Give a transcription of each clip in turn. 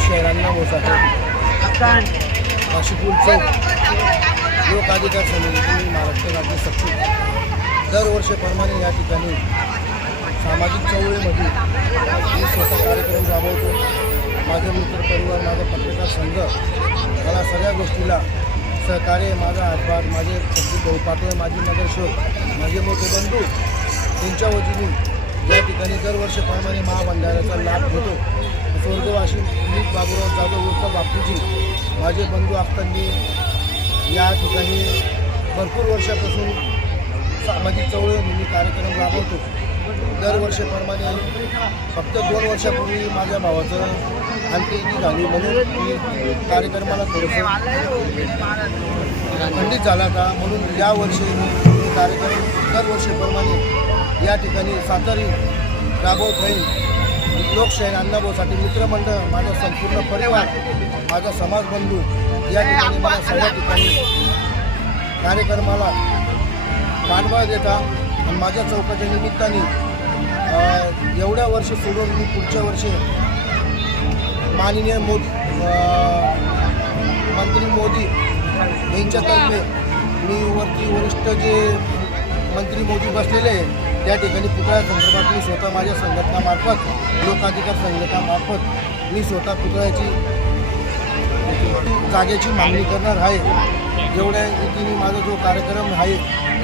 लोकशाहीरांना मोसाठी काशीपूर चौक लोक अधिकार समिती महाराष्ट्र राज्य सचिव दरवर्षीप्रमाणे या ठिकाणी सामाजिक चळवळीमध्ये मी स्वतः कार्यक्रम राबवतो. माझे मित्रपरिवार, माझा पत्रकार संघ, मला सगळ्या गोष्टीला सहकार्य, माझा हातभार, माझे सचिव भाऊ पाटोळे, माझी नगरसेवक, माझे मोठे बंधू यांच्या वतीने या ठिकाणी दरवर्षीप्रमाणे महाभंडाऱ्याचा लाभ घेतो. स्वर्गवासी मी बाबूराव जाधव उर्फ बापूजी माझे बंधू असताना या ठिकाणी भरपूर वर्षापासून सामाजिक चळवळीमध्ये कार्यक्रम राबवतो. दरवर्षीप्रमाणे फक्त 2 वर्षापूर्वी माझ्या भावाचं अंत्यविधी झाली म्हणून मी कार्यक्रमाला थोडंसं खंडित झाला का म्हणून यावर्षी मी कार्यक्रम दरवर्षीप्रमाणे या ठिकाणी सातारी राबवत राहील. लोकशाही अण्णाभाऊसाठी मित्रमंडळ, माझा संपूर्ण परिवार, माझा समाजबंधू या ठिकाणी मला सगळ्या ठिकाणी कार्यक्रमाला पाठबळ देता आणि माझ्या चौकाच्या निमित्ताने एवढ्या वर्ष सोडून मी पुढच्या वर्षी माननीय मंत्री मोदी यांच्यातर्फे मी वरिष्ठ जे मंत्री मोदी बसलेले त्या ठिकाणी पुतळ्या संदर्भात मी स्वतः माझ्या संघटनामार्फत, लोकाधिकार संघटनामार्फत मी स्वतः पुतळ्याची जागेची मागणी करणार आहे. एवढ्या रीतीने माझा जो कार्यक्रम आहे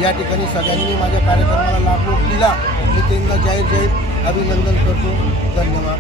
या ठिकाणी सगळ्यांनी माझ्या कार्यक्रमाला लाभ दिला. मी त्यांना जाहीर अभिनंदन करतो. धन्यवाद.